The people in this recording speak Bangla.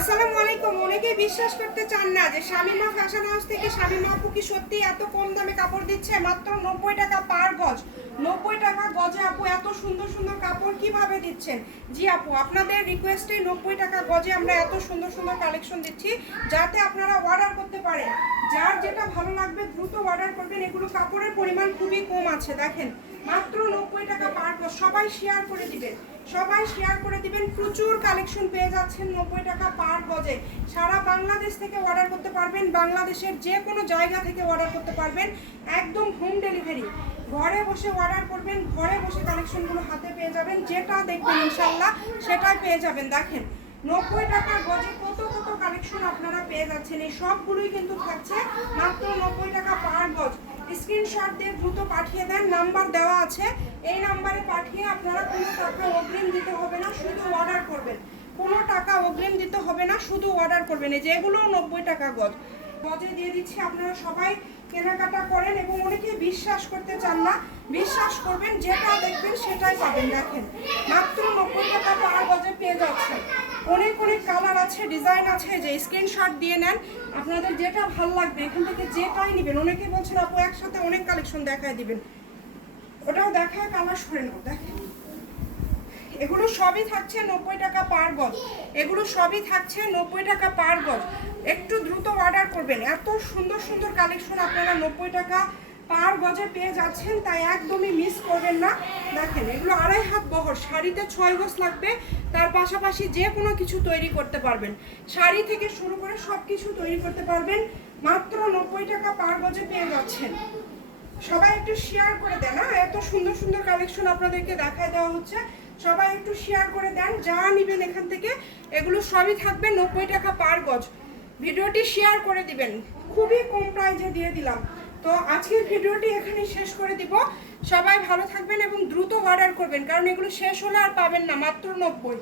আসসালামু আলাইকুম। অনেকেই বিশ্বাস করতে চান না যে শামিমা ফ্যাশন হাউস থেকে শামিমা আপু কি সত্যি এত কম দামে কাপড় দিচ্ছে, মাত্র 90 টাকা পার গজ। 90 টাকা গজে আপু এত সুন্দর সুন্দর কাপড় কিভাবে দিচ্ছেন? জি আপু, আপনাদের রিকোয়েস্টে 90 টাকা গজে আমরা এত সুন্দর সুন্দর কালেকশন দিচ্ছি যাতে আপনারা অর্ডার করতে পারেন। যার যেটা ভালো লাগবে দ্রুত অর্ডার করবেন। এগুলো কাপড়ের পরিমাণ খুবই কম আছে, দেখেন মাত্র 90 টাকা পার গজ। সবাই শেয়ার করে দিবেন, সবাই শেয়ার করে দিবেন। প্রচুর কালেকশন পেয়ে যাচ্ছেন 90 টাকা পার গজে। সারা বাংলাদেশ থেকে অর্ডার করতে পারবেন, বাংলাদেশের যে কোনো জায়গা থেকে অর্ডার করতে পারবেন, একদম হোম ডেলিভারি। ঘরে বসে অর্ডার করবেন, ঘরে বসে কালেকশনগুলো হাতে পেয়ে যাবেন। যেটা দেখবেন ইনশাল্লাহ সেটাই পেয়ে যাবেন। দেখেন 90 টাকা গজে কত কত কালেকশন আপনারা পেয়ে যাচ্ছেন। এই সবগুলোই কিন্তু থাকছে মাত্র 90 টাকা পার গজ। স্ক্রিনশট দিয়ে দ্রুত পাঠিয়ে দেন, নাম্বার দেওয়া আছে, এই নাম্বারে পাঠিয়ে আপনারা কোনো টাকা অগ্রিম দিতে হবে না, শুধু অর্ডার করবেন। কোনো টাকা অগ্রিম দিতে হবে না, শুধু অর্ডার করবেন। এই যেগুলো 90 টাকা গজ গজে দিয়ে দিচ্ছি, আপনারা সবাই কেনাকাটা করেন এবং অনেকেই বিশ্বাস করতে চান না, বিশ্বাস করবেন, যেটা দেখবেন সেটাই পাবেন। দেখেন মাত্র 90 টাকা পার গজে পেয়ে যাচ্ছেন। অনেক অনেক কালার আছে, ডিজাইন আছে, যে স্ক্রিনশট দিয়ে নেন, আপনাদের যেটা ভালো লাগবে এখান থেকে যেটাই নেবেন। অনেকে বলছেন আপু একসাথে অনেক কালেকশন দেখায় দিবেন, ওটাও দেখায়, কালার সরে নাও। দেখেন এগুলো সবই থাকছে 90 টাকা পার গজ। এগুলো সবই থাকছে 90 টাকা পার গজ। একটু দ্রুত অর্ডার করবেন, এত সুন্দর সুন্দর কালেকশন আপনারা 90 টাকা পার গজে পেয়ে যাচ্ছেন, তাই একদমই মিস করবেন না। দেখেন এগুলো 2.5 হাত বহর, শাড়িতে 6 গজ লাগবে, তার পাশাপাশি যে কোনো কিছু তৈরি করতে পারবেন, শাড়ি থেকে শুরু করে সব কিছু তৈরি করতে পারবেন। মাত্র 90 টাকা পার গজে পেয়ে যাচ্ছেন। সবাই একটু শেয়ার করে দেন। এত সুন্দর সুন্দর কালেকশন আপনাদেরকে দেখায় দেওয়া হচ্ছে, সবাই একটু শেয়ার করে দেন। যা নেবেন এখান থেকে এগুলো সবই থাকবে 90 টাকা পার গজ। ভিডিওটি শেয়ার করে দিবেন, খুবই কম প্রাইজে দিয়ে দিলাম। তো আজকের ভিডিওটি এখানেই শেষ করে দিব। সবাই ভালো থাকবেন এবং দ্রুত অর্ডার করবেন, কারণ এগুলো শেষ হলে আর পাবেন না, মাত্র 90।